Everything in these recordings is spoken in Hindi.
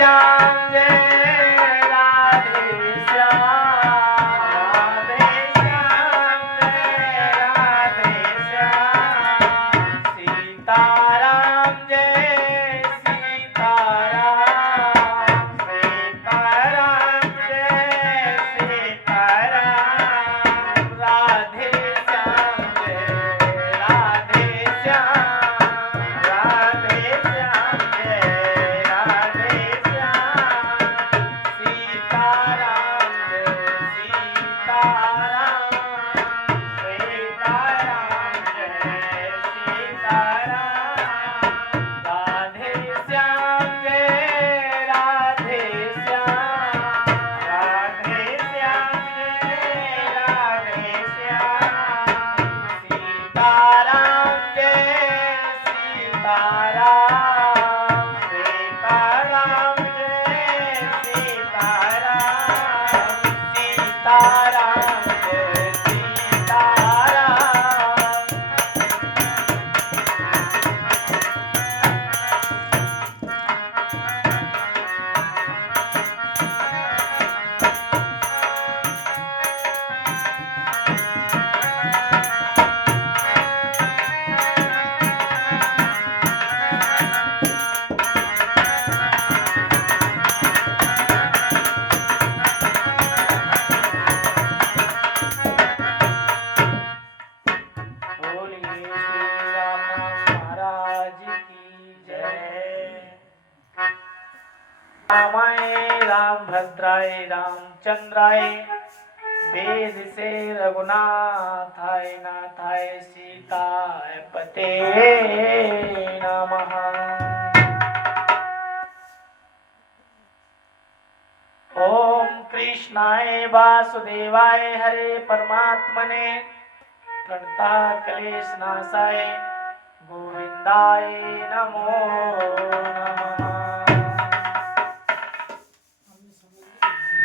श्याम जय राधे श्याम जय राधे श्याम सीताराम जय सीताराम सीताराम जय सीताराम राधे श्याम जय राधे श्याम राधे श्याम जय राधे श्याम सीताराम जय सीताराम सीताराम जय सीताराम राधे श्याम जय राधे श्याम राधे श्याम जय राधे श्याम सीताराम जय सीताराम सीताराम जय सीताराम सीताराम जय सीताराम बोलिए श्री राम महाराज की जय। रामाय रामभद्राय रामचंद्राय वेद से रघुनाथाय नाथाय सीताय पते नमः। ओम कृष्णाय वासुदेवाय हरे परमात्मने प्रणता क्लेश नाशाय गोविंदाय नमो नमः।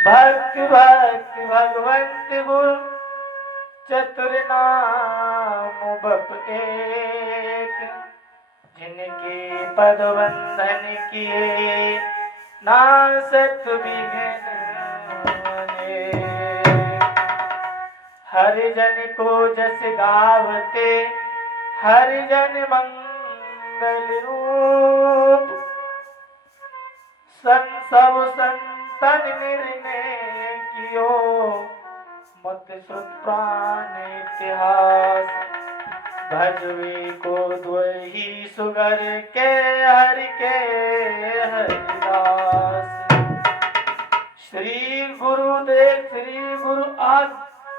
भक्त भक्त भगवंत गुरु चतुर नाम बप एक जिनके पद बंधन किए नासत विघ्न हर जन को जस गावते हर जन मंगल रूप सब संतन निर्णय कियो मत श्रुत प्राण इतिहास भजवे को द्वही सुगर के हरि के हरिदास। श्री गुरुदेव श्री गुरु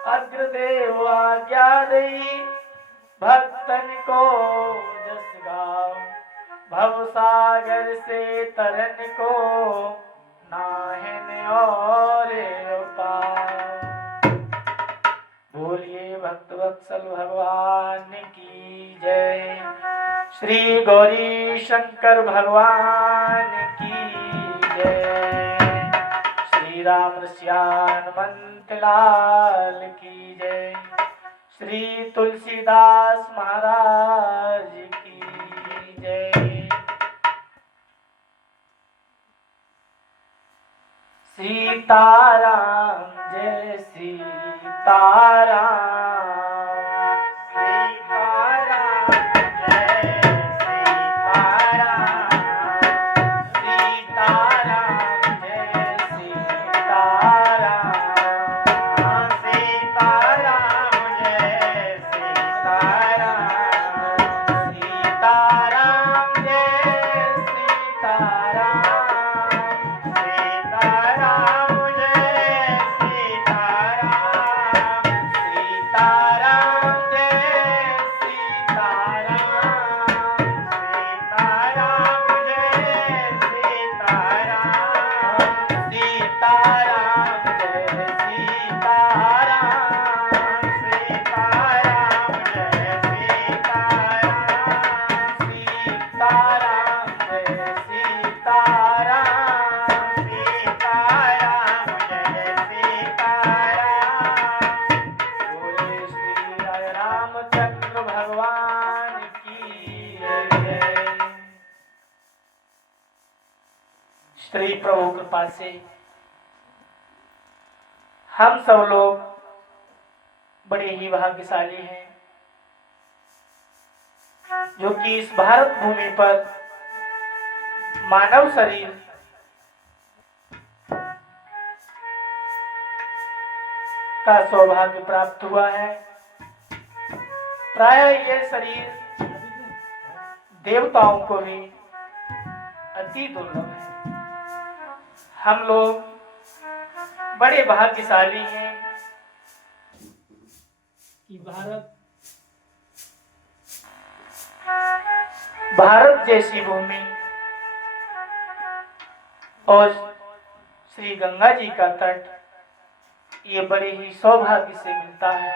अग्रदेव आज्ञा दई भक्तन को जस गाओ भव सागर से तरन को नाहन और पाओ। बोलिए भक्त वत्सल भगवान की जय। श्री गौरी शंकर भगवान की जय। श्री राम श्यामंत लाल की जय। श्री तुलसीदास महाराज की जय। सीताराम जय सीताराम सीताराम जय सीताराम सीताराम जय सीताराम सीताराम जय सीताराम सीताराम जय सीताराम सीताराम जय सीताराम सीता श्री प्रभु कृपा से हम सब लोग बड़े ही भाग्यशाली हैं जो कि इस भारत भूमि पर मानव शरीर का सौभाग्य प्राप्त हुआ है। प्राय ये शरीर देवताओं को भी अति दुर्लभ है। हम लोग बड़े भाग्यशाली हैं कि भारत जैसी भूमि और श्री गंगा जी का तट ये बड़े ही सौभाग्य से मिलता है।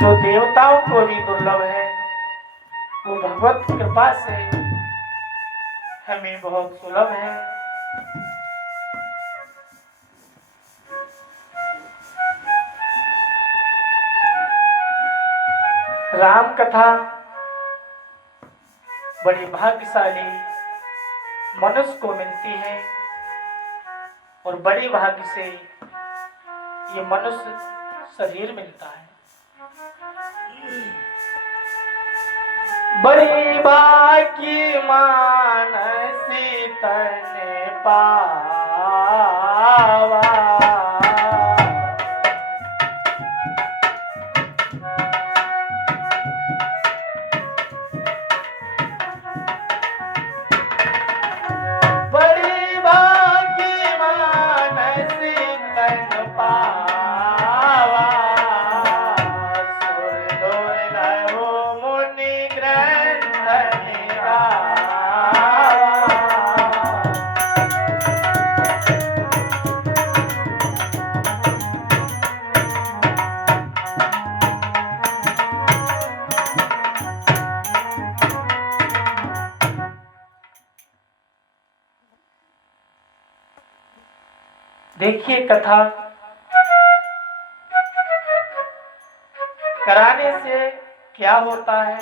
जो देवताओं को भी दुर्लभ है वो भगवत कृपा से हमें बहुत सुलभ है। राम कथा बड़ी भाग्यशाली मनुष्य को मिलती है और बड़ी भाग्य से ये मनुष्य शरीर मिलता है। बड़ी बाकी मानसी तने पावा देखिए कथा कराने से क्या होता है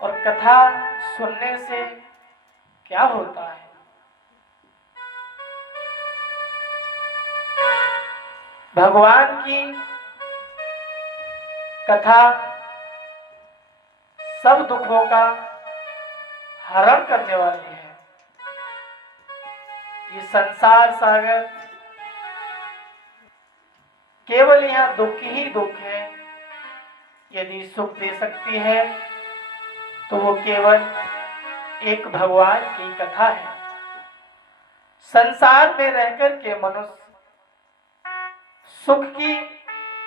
और कथा सुनने से क्या होता है। भगवान की कथा सब दुखों का हरण करने वाली है। ये संसार सागर केवल यहाँ दुख ही दुख है। यदि सुख दे सकती है तो वो केवल एक भगवान की कथा है। संसार में रहकर के मनुष्य सुख की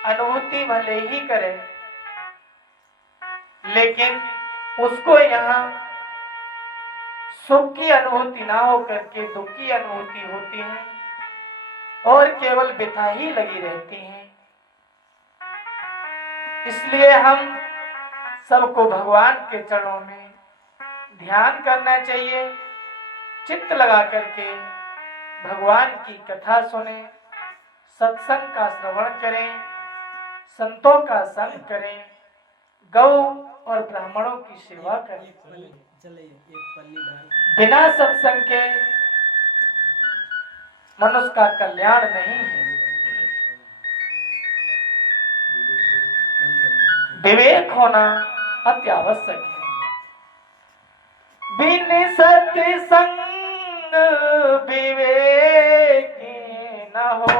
अनुभूति भले ही करे लेकिन उसको यहाँ सुख की अनुभूति ना होकर के दुख की अनुभूति होती है और केवल व्यथा ही लगी रहती है। इसलिए हम सबको भगवान के चरणों में ध्यान करना चाहिए। चित्त लगा करके भगवान की कथा सुने, सत्संग का श्रवण करें, संतों का संग करें, गौ और ब्राह्मणों की सेवा करें। बिना सत्संग के मनुष्य का कल्याण नहीं है। विवेक होना अति आवश्यक है। बिन सत्संग विवेक न हो।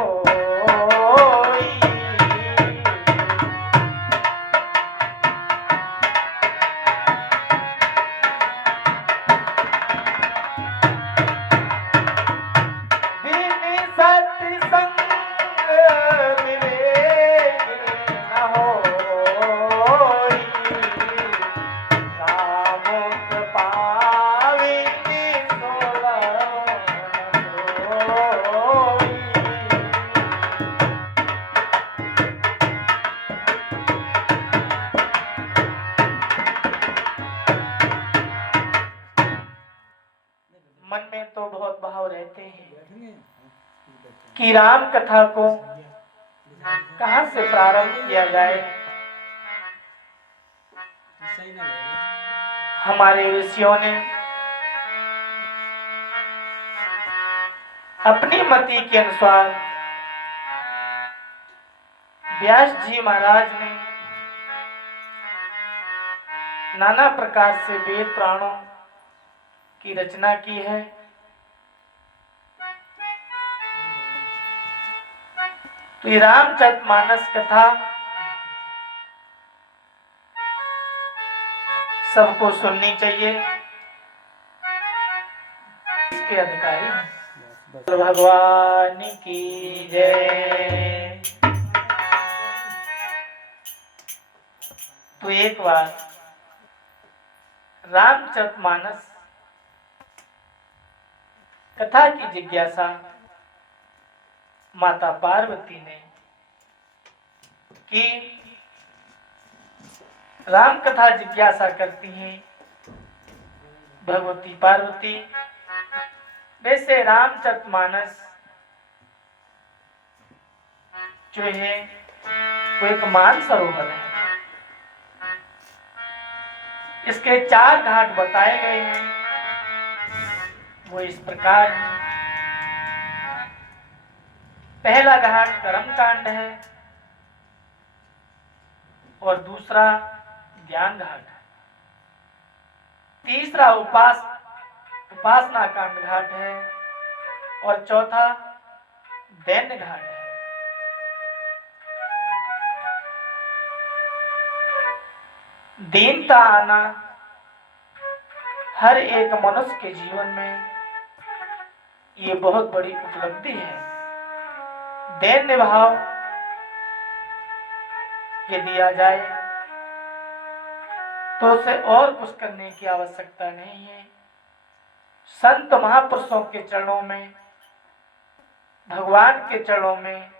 मन में तो बहुत भाव रहते हैं कि राम कथा को कहां से प्रारंभ किया जाए। हमारे ऋषियों ने अपनी मति के अनुसार व्यास जी महाराज ने नाना प्रकार से वेद पुराणों की रचना की है। तो ये रामचरितमानस कथा सबको सुननी चाहिए। इसके अधिकारी हैं। भगवान की जय। तो एक बार रामचरितमानस कथा की जिज्ञासा माता पार्वती ने की। राम कथा जिज्ञासा करती हैं भगवती पार्वती। वैसे रामचरितमानस जो है वो एक मानसरोवर है। इसके 4 घाट बताए गए हैं। वो इस प्रकार है। पहला घाट कर्मकांड है और दूसरा ज्ञान घाट है। तीसरा उपासना कांड घाट है और चौथा दैन्य घाट है। दीनता आना हर एक मनुष्य के जीवन में ये बहुत बड़ी उपलब्धि है। दैन्य भाव यदि आ जाए तो उसे और कुछ करने की आवश्यकता नहीं है। संत महापुरुषों के चरणों में, भगवान के चरणों में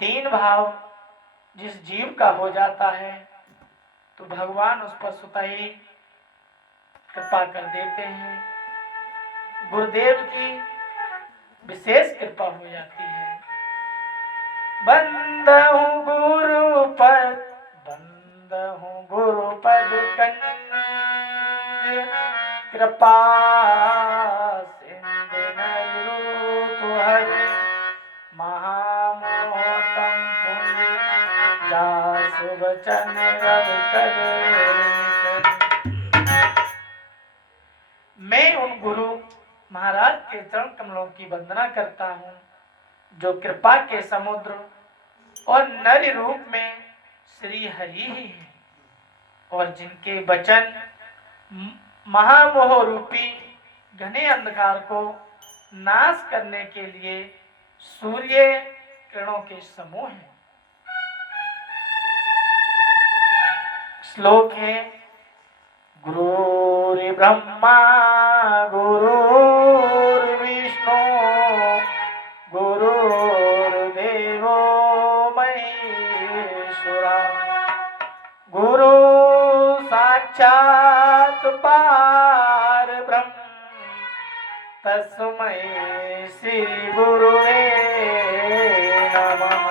दीन भाव जिस जीव का हो जाता है तो भगवान उस पर स्वतः ही कृपा कर देते हैं। गुरुदेव की विशेष कृपा हो जाती है। बंदहु गुरु पद कंज कृपा सिंधु रूप हरे महामोहतम पुण्य जासु वचन रव कर। मैं उन गुरु महाराज के चरण कमलों की वंदना करता हूँ जो कृपा के समुद्र और नर रूप में श्री हरि ही हैं और जिनके वचन महामोह रूपी घने अंधकार को नाश करने के लिए सूर्य किरणों के समूह हैं। श्लोक है गुरुर् ब्रह्मा गुरुर्विष्णु गुरुर्देवो महेश्वरा गुरु साक्षात् परब्रह्म तस्मै श्री गुरुवे नमः।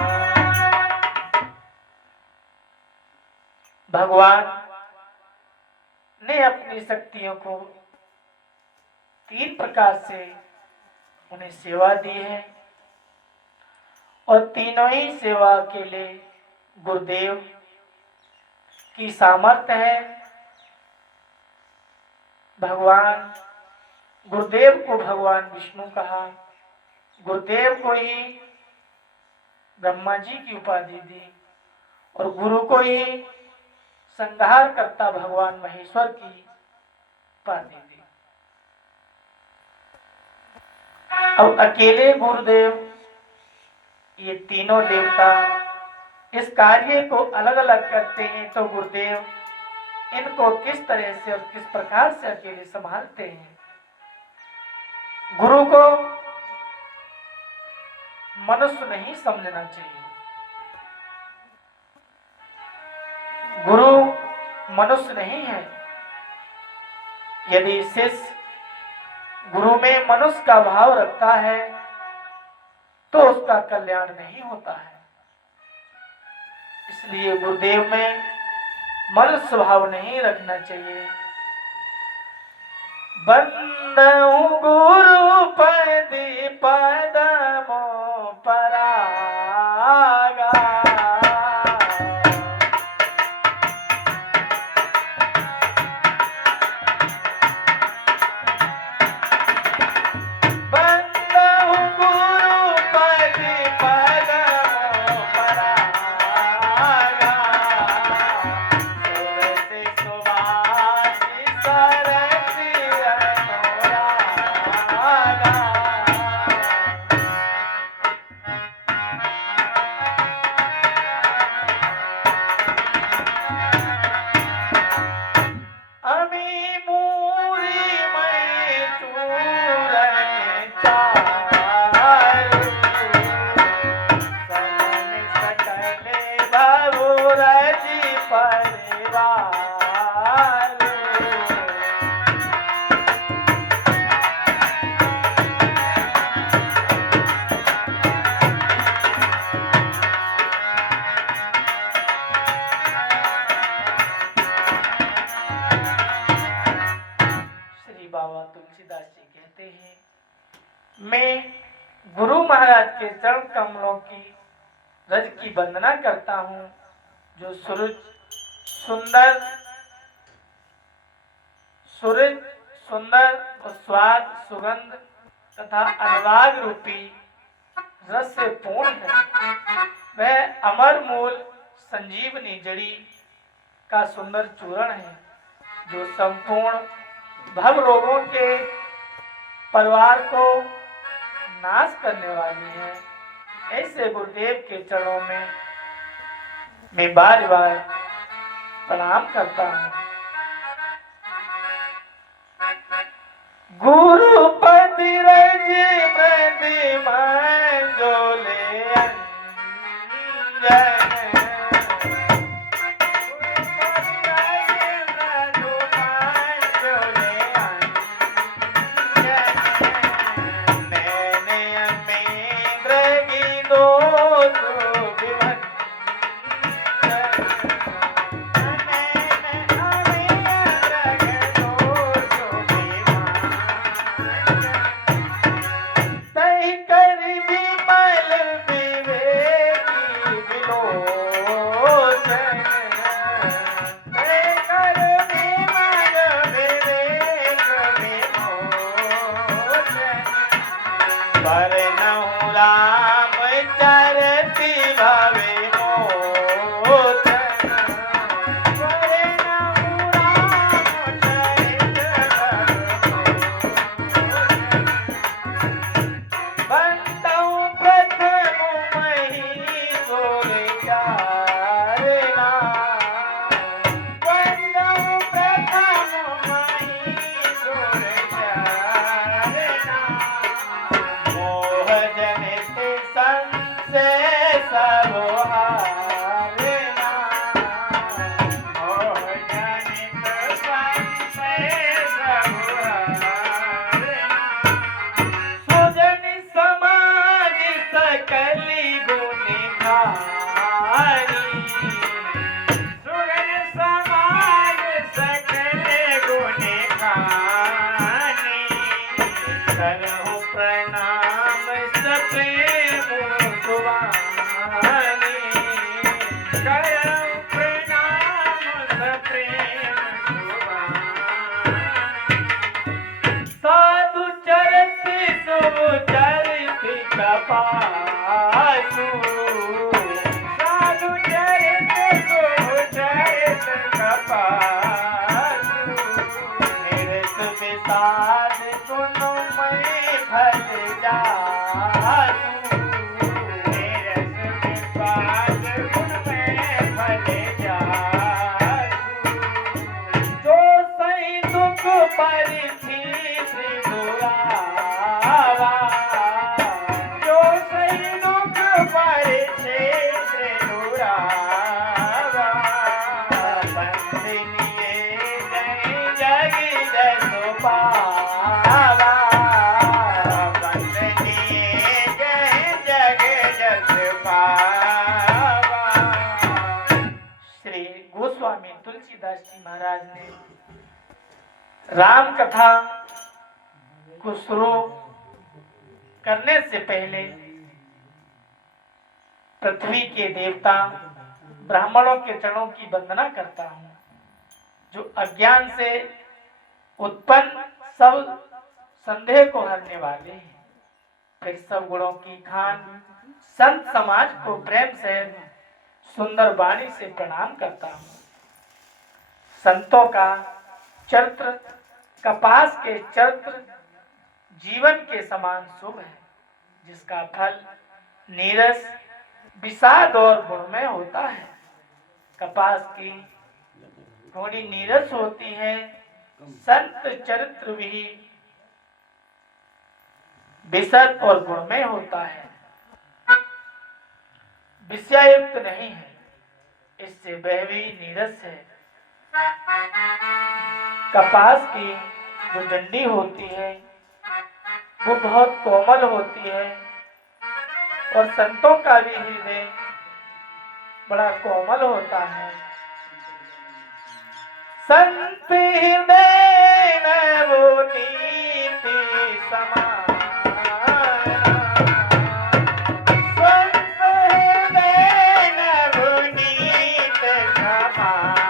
भगवान ने अपनी शक्तियों को 3 प्रकार से उन्हें सेवा दी है और तीनों ही सेवा के लिए गुरुदेव की सामर्थ्य है। भगवान गुरुदेव को भगवान विष्णु कहा, गुरुदेव को ही ब्रह्मा जी की उपाधि दी और गुरु को ही संहार करता भगवान महेश्वर की उपाधि दी। अब अकेले गुरुदेव ये तीनों देवता इस कार्य को अलग अलग करते हैं तो गुरुदेव इनको किस तरह से और किस प्रकार से अकेले संभालते हैं। गुरु को मनुष्य नहीं समझना चाहिए। गुरु मनुष्य नहीं है। यदि शिष्य गुरु में मनुष्य का भाव रखता है तो उसका कल्याण नहीं होता है। इसलिए गुरुदेव में मल स्वभाव नहीं रखना चाहिए। बंदहु गुरु पदी पदमो परागा। बंदहु गुरु पदी पदमो परागा। सुरति सुवासि सरसि अनुरागा। अमी मूरी मई चूरन चारु। समन सकले बहुरजी परिवार। श्री बाबा तुलसीदास जी कहते हैं, मैं गुरु महाराज के चरण कमलों की रज की वंदना करता हूँ, जो सूरज सुंदर और स्वाद सुगंध तथा अनुराग रूपी रस से पूर्ण है। वह अमर मूल संजीवनी जड़ी का सुंदर चूर्ण है, जो संपूर्ण भव रोगों के परिवार को नाश करने वाली है। ऐसे गुरुदेव के चरणों में मैं बार बार प्रणाम करता हूँ। गुरुपति रज मृदि मंजोले अंजन। तुलसीदास जी महाराज ने राम कथा को शुरू करने से पहले पृथ्वी के देवता ब्राह्मणों के चरणों की वंदना करता हूँ, जो अज्ञान से उत्पन्न सब संदेह को हरने वाले हैं। फिर सब गुणों की खान संत समाज को प्रेम से सुंदर वाणी से प्रणाम करता हूँ। संतों का चरित्र कपास के चरित्र जीवन के समान शुभ है, जिसका फल नीरस विषाद और गुणमय होता है। कपास की थोड़ी नीरस होती है, संत चरित्र भी विषद और गुणमय होता है, विषयुक्त नहीं है, इससे वह भी नीरस है। कपास की जो डंडी होती है वो बहुत कोमल होती है, और संतों का भी हृदय बड़ा कोमल होता है। संत हृदय नवनीति समान, संत हृदय नवनीत समान।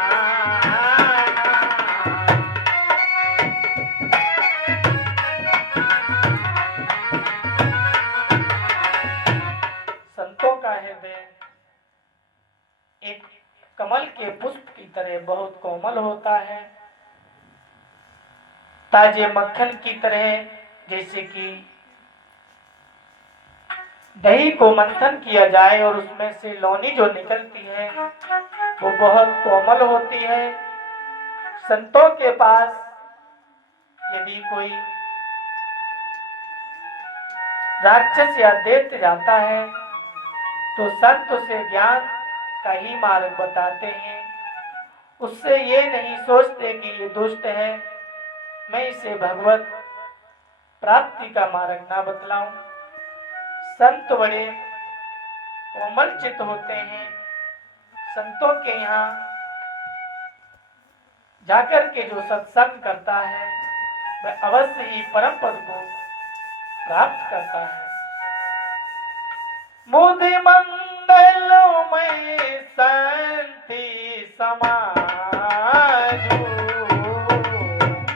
संतों का हृदय एक कमल के पुष्प की तरह बहुत कोमल होता है, ताजे मक्खन की तरह। जैसे कि दही को मंथन किया जाए और उसमें से लौनी जो निकलती है वो बहुत कोमल होती है। संतों के पास यदि कोई राक्षस या दैत्य जाता है तो संत उसे ज्ञान का ही मार्ग बताते हैं। उससे ये नहीं सोचते कि ये दुष्ट है, मैं इसे भगवत प्राप्ति का मार्ग ना बतलाऊं। संत बड़े कोमल चित्त होते हैं। संतों के यहाँ जाकर के जो सत्संग करता है वह अवश्य ही परम पद को प्राप्त करता है। मुदि मंडलों में शांति समाजू,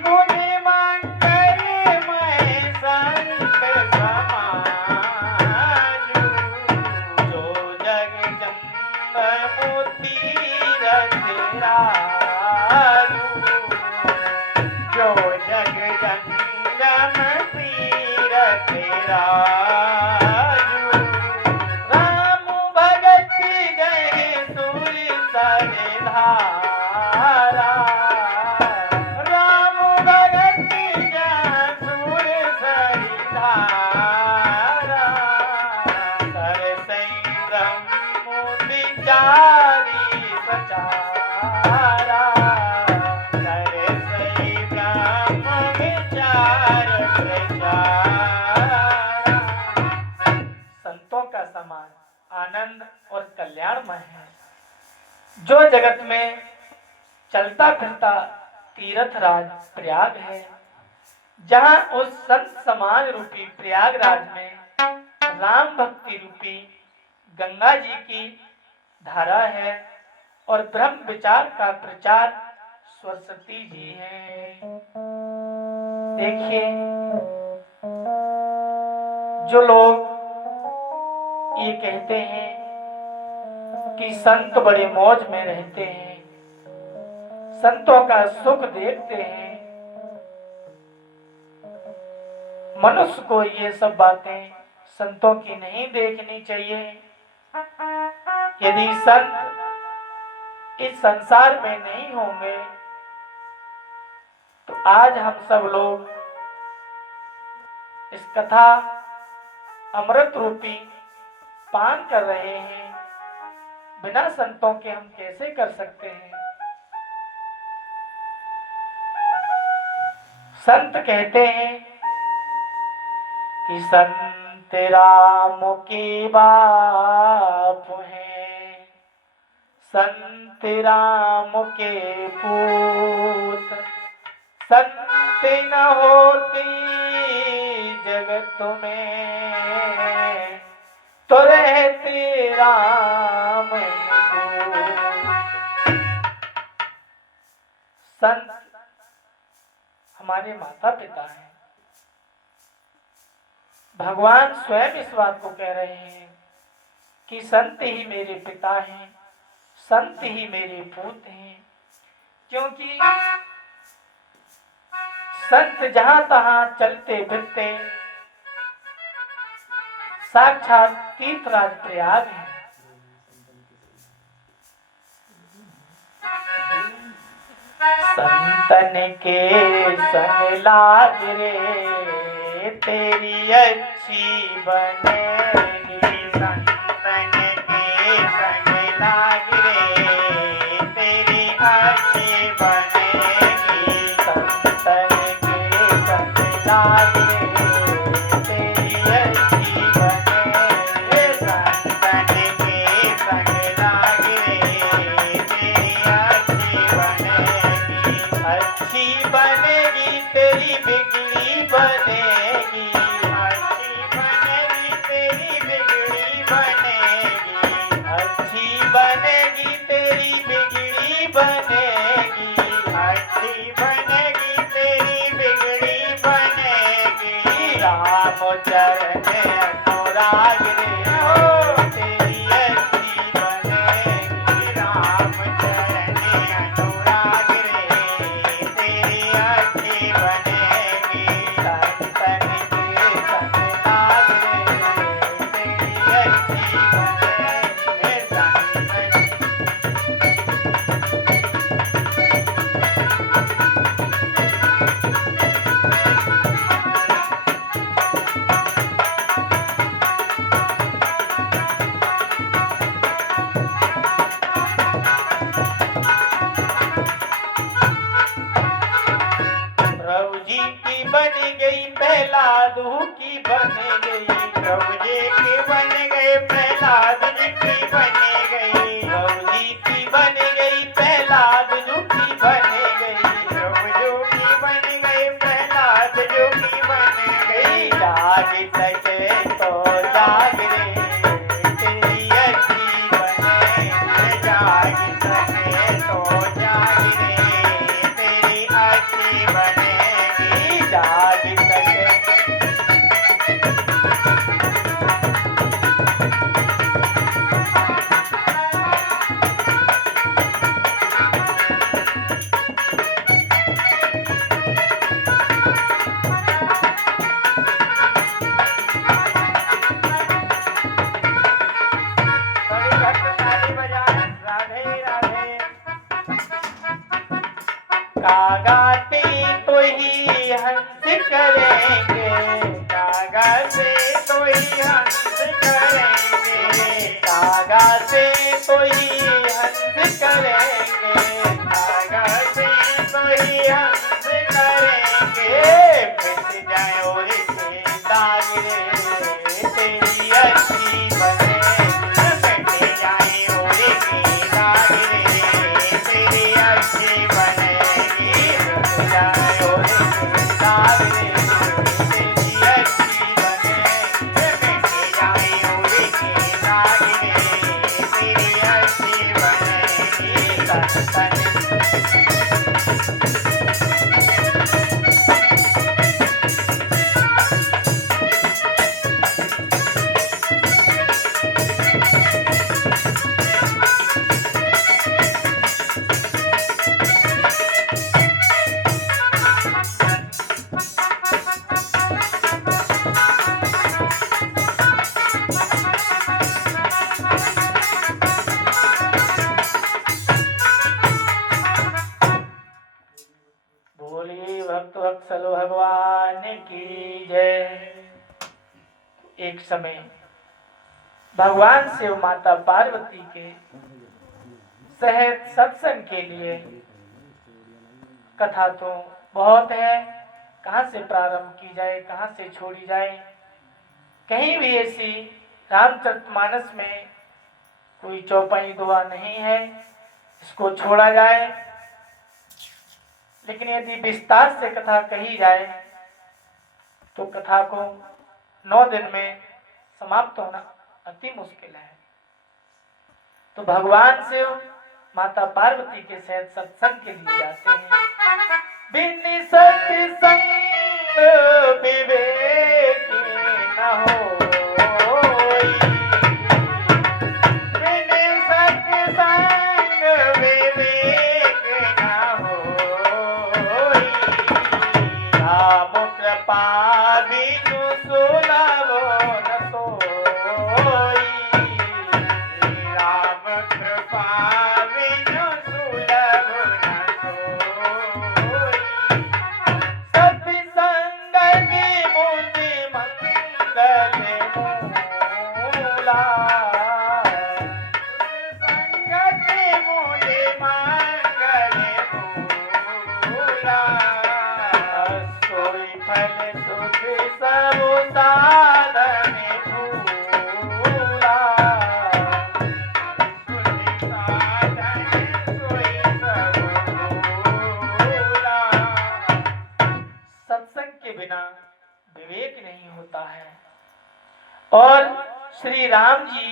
मुदि मंडल में संत समाजू, जो जग जन्म मोती रतराजू, जो जग जन्म तीरथ राजू। राम भगत जय सूर्य सरधारा, राम भगत जय सूर्य सरधारा। सर संगम विचारी प्रचारा, सर संगम विचार प्रचारा। संतों का समान आनंद और कल्याणमय है। जो जगत में चलता फिरता तीर्थराज प्रयाग है, जहां उस संत समान रूपी प्रयागराज में राम भक्ति रूपी गंगा जी की धारा है और ब्रह्म विचार का प्रचार सरस्वती जी हैं। देखिए, जो लोग ये कहते हैं कि संत बड़े मौज में रहते हैं, संतों का सुख देखते हैं, मनुष्य को ये सब बातें संतों की नहीं देखनी चाहिए। यदि संत इस संसार में नहीं होंगे तो आज हम सब लोग इस कथा अमृत रूपी पान कर रहे हैं। बिना संतों के हम कैसे कर सकते हैं? संत कहते हैं कि संत राम के बाप हैं, संत संत राम के पूत, संत न होती जगत में, तो रहते राम दूत। संत हमारे माता पिता हैं। भगवान स्वयं इस बात को कह रहे हैं कि संत ही मेरे पिता हैं, संत ही मेरे पूत हैं। क्योंकि संत जहां तहां चलते फिरते साक्षात तीर्थराज प्रयाग है। संतन के संग लाग रे तेरी अच्छी बनेगी, संतन के संग लाग रे तेरी अच्छी बनेगी, संतन के संग लाग रे तेरी अच्छी बनेगी, संतन के संग लाग रे तेरी अच्छी बनेगी, अच्छी बनेगी तेरी बिगड़ी बनेगी, अच्छी बनेगी तेरी बिगड़ी बनेगी, अच्छी बनेगी तेरी बिगड़ी बनेगी, अच्छी बनेगी तेरी बिगड़ी बनेगी। राम चरण अनुराग रे हो तेरी अच्छी बनेगी, राम चरण अनुराग रे तेरी अच्छी बनेगी, संतन के संग लाग रे तेरी अच्छी बनेगी, संतन प्रभु जी की बन गई प्रहलाद की बन गई, प्रभु जी की बन गई प्रहलाद की बन गई, प्रभु जी की बन गई प्रहलाद की बन गई, प्रभु जी की बन गई प्रहलाद की बन गई। जाग सके तो जाग रे तेरी अच्छी बनेगी, जाग सके तो जाग रे तेरी अच्छी बनेगी, जाग सके सभी भक्त ताली बजाएं, राधे राधे। कागाते तो ही हंस करेंगे, कागाते तो ही हंस करेंगे, कागाते तो ही हंस करेंगे, कागाते तो ही हंस करेंगे। मिट जाए और के दाग रे तेरी अच्छी बनेगी, मिट जाए और के दाग रे तेरी अच्छी बनेगी, मिट जाए और के दाग रे तेरी अच्छी बनेगी, मिट जाए और के दाग रे तेरी अच्छी बनेगी, संतन बोलिए भक्त वत्सल भगवान की जय। एक समय भगवान शिव माता पार्वती के सहित सत्संग के लिए कथा तो बहुत है, कहाँ से प्रारंभ की जाए, कहाँ से छोड़ी जाए। कहीं भी ऐसी रामचरितमानस में कोई चौपाई दुआ नहीं है। इसको छोड़ा जाए। लेकिन यदि विस्तार से कथा कही जाए तो कथा को 9 दिन में समाप्त होना अति मुश्किल है। तो भगवान शिव माता पार्वती के साथ सत्संग के लिए जाते हैं। बिन सत्संग विवेक न होई, बिन सत्संग विवेक न होई, राम कृपा बिनु सुलभ न सोई, राम कृपा बिनु सुलभ न सोई, सत्संग विमुक्ति मंगल मूला, सत्संग विमुक्ति मंगल मूला, सोई फल सुख सब साधन भूला, सुख साधन सोई सब भूला। सत्संग के बिना विवेक नहीं होता है और श्री राम जी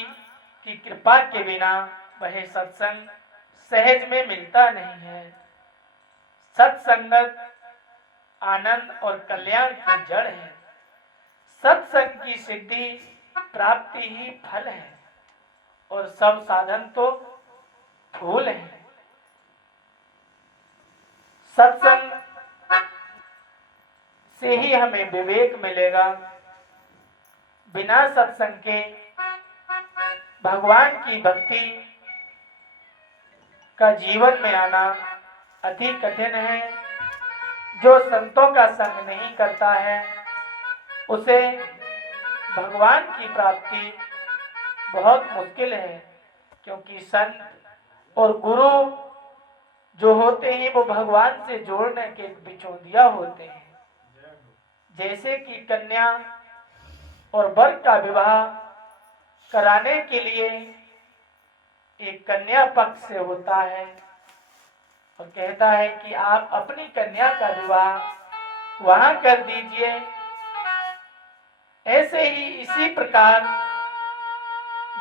की कृपा के बिना वह सत्संग सहज में मिलता नहीं है। सत्संगत आनंद और कल्याण की जड़ है। सत्संग की सिद्धि प्राप्ति ही फल है और सब साधन तो फूल है। सत्संग से ही हमें विवेक मिलेगा। बिना सत्संग के भगवान की भक्ति का जीवन में आना अति कठिन है। जो संतों का संग नहीं करता है उसे भगवान की प्राप्ति बहुत मुश्किल है, क्योंकि संत और गुरु जो होते हैं वो भगवान से जोड़ने के बिचौलिया होते हैं। जैसे कि कन्या और वर का विवाह कराने के लिए एक कन्या पक्ष से होता है और कहता है कि आप अपनी कन्या का विवाह वहां कर दीजिए। ऐसे ही इसी प्रकार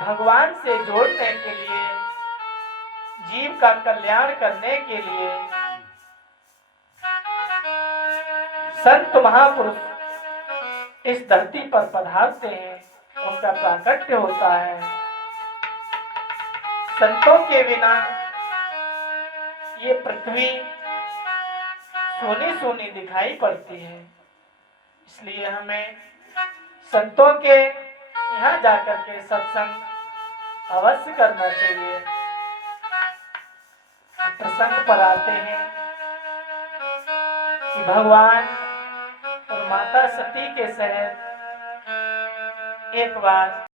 भगवान से जोड़ने के लिए, जीव का कल्याण करने के लिए संत महापुरुष इस धरती पर पधारते हैं, उनका प्राकट्य होता है। संतों के बिना ये पृथ्वी सोनी सोनी दिखाई पड़ती है। इसलिए हमें संतों के यहाँ जाकर के सत्संग अवश्य करना चाहिए। प्रसंग पर आते हैं कि भगवान और माता सती के सहित एक बार